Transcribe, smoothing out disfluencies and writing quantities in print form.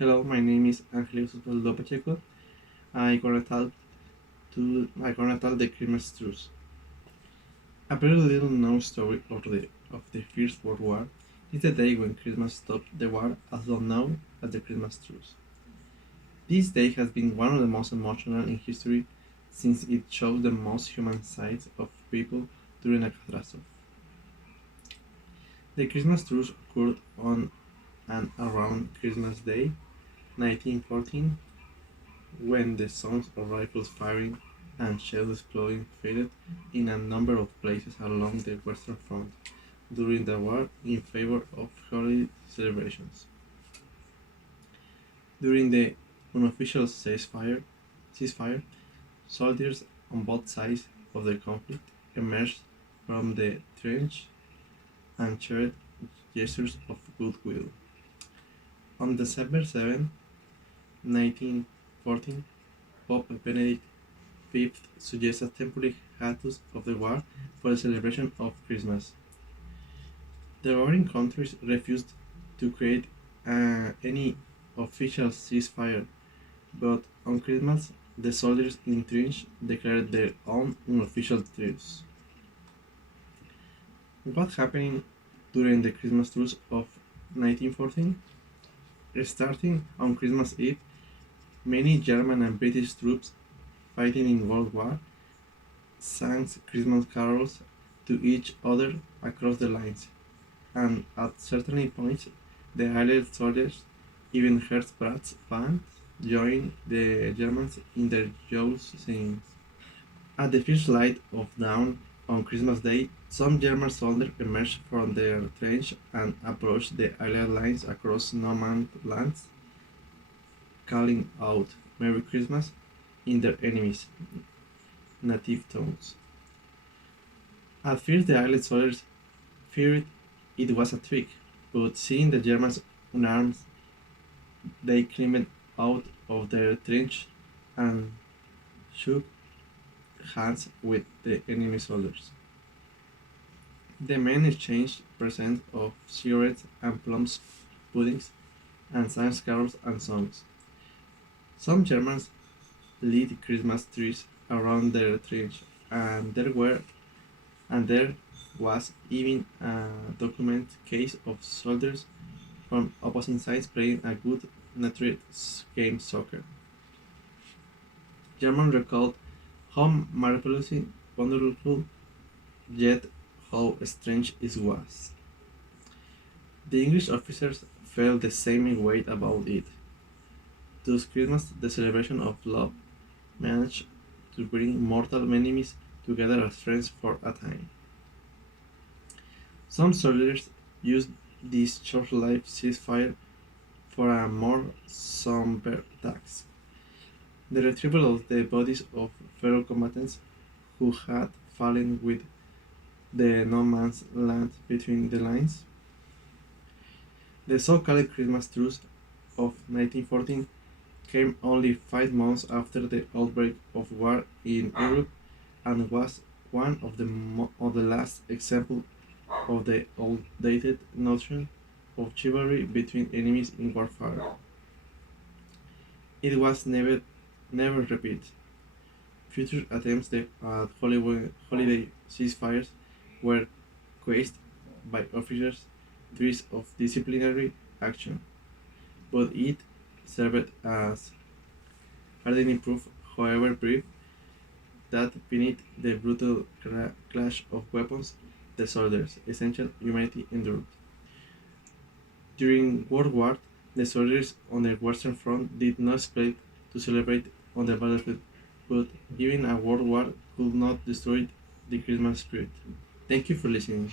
Hello, my name is Bazaldua Pacheco. I gonna tell the Christmas truce. A very little known story of the First World War is the day when Christmas stopped the war, also known as the Christmas truce. This day has been one of the most emotional in history since it shows the most human sides of people during a catastrophe. The Christmas truce occurred on and around Christmas Day, 1914, when the sounds of rifles firing and shells exploding faded in a number of places along the Western Front during the war in favor of holiday celebrations. During the unofficial ceasefire, soldiers on both sides of the conflict emerged from the trench and shared gestures of goodwill. On December 7, 1914, Pope Benedict Fifth suggests a temporary hiatus of the war for the celebration of Christmas. The warring countries refused to create any official ceasefire, but on Christmas, the soldiers in trench declared their own unofficial truce. What happened during the Christmas truce of 1914? Starting on Christmas Eve, many German and British troops fighting in World War sang Christmas carols to each other across the lines, and at certain points, the Allied soldiers even heard brass bands join the Germans in their joyous singing. At the first light of dawn on Christmas Day, some German soldiers emerged from their trench and approached the Allied lines across no man's land, calling out "Merry Christmas" in their enemies' native tones. At first, the Allied soldiers feared it was a trick, but seeing the Germans unarmed, they climbed out of their trench and shook hands with the enemy soldiers. The men exchanged presents of cigarettes and plums puddings and sang carols and songs. Some Germans lit Christmas trees around their trench, and there was even a documented case of soldiers from opposite sides playing a good natured game soccer. German recalled how marvelously wonderful, yet how strange it was. The English officers felt the same way about it. Thus Christmas, the celebration of love, managed to bring mortal enemies together as friends for a time. Some soldiers used this short-lived ceasefire for a more somber task: the retrieval of the bodies of fellow combatants who had fallen with the no man's land between the lines. The so-called Christmas truce of 1914 came only 5 months after the outbreak of war in Europe and was one of the last examples of the outdated notion of chivalry between enemies in warfare. It was never repeated. Future attempts at holiday ceasefires were quashed by officers' threats of disciplinary action, but it served as hardening proof, however brief, that beneath the brutal clash of weapons, the soldiers' essential humanity endured. During World War, the soldiers on the Western Front did not split to celebrate on the battlefield, but even a world war could not destroy the Christmas spirit. Thank you for listening.